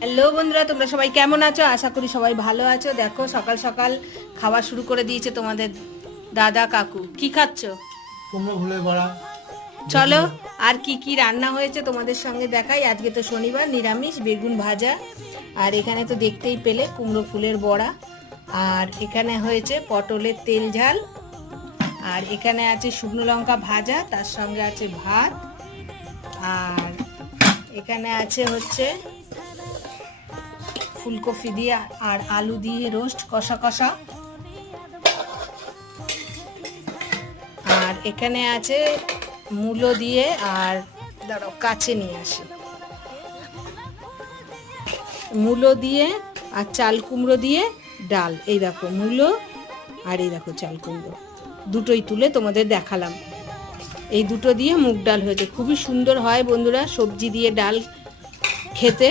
Hello বন্ধুরা, তোমরা সবাই কেমন আছো? আশা করি সবাই ভালো আছো। দেখো সকাল সকাল খাওয়া শুরু করে দিয়েছে তোমাদের দাদা কাকু। কি খাচ্ছো? কুমড়ো ফুলের বড়া। চলো, আর কি কি রান্না হয়েছে তোমাদের সঙ্গে দেখাই। আজকে তো শনিবার, নিরামিষ, বেগুন ভাজা। আর এখানে তো দেখতেই পেলে কুমড়ো ফুলের বড়া। আর এখানে হয়েছে পটলের তেল ঝাল। আর এখানে আছে শুকনো লঙ্কা ভাজা, তার সঙ্গে আছে ভাত। আর এখানে আছে হচ্ছে ফুলকপি দিয়ে আর আলু দিয়ে রোস্ট কষা কষা। আর এখানে আছে মূলো দিয়ে, আর দাঁড়াও কাছে নিয়ে আসি, মূলো দিয়ে আর চাল কুমড়ো দিয়ে ডাল। এই দেখো মূলো, আর এই দেখো চাল কুমড়ো, দুটোই তুলে তোমাদের দেখালাম। এই দুটো দিয়ে মুগ ডাল হয়েছে, খুবই সুন্দর হয় বন্ধুরা সবজি দিয়ে ডাল খেতে।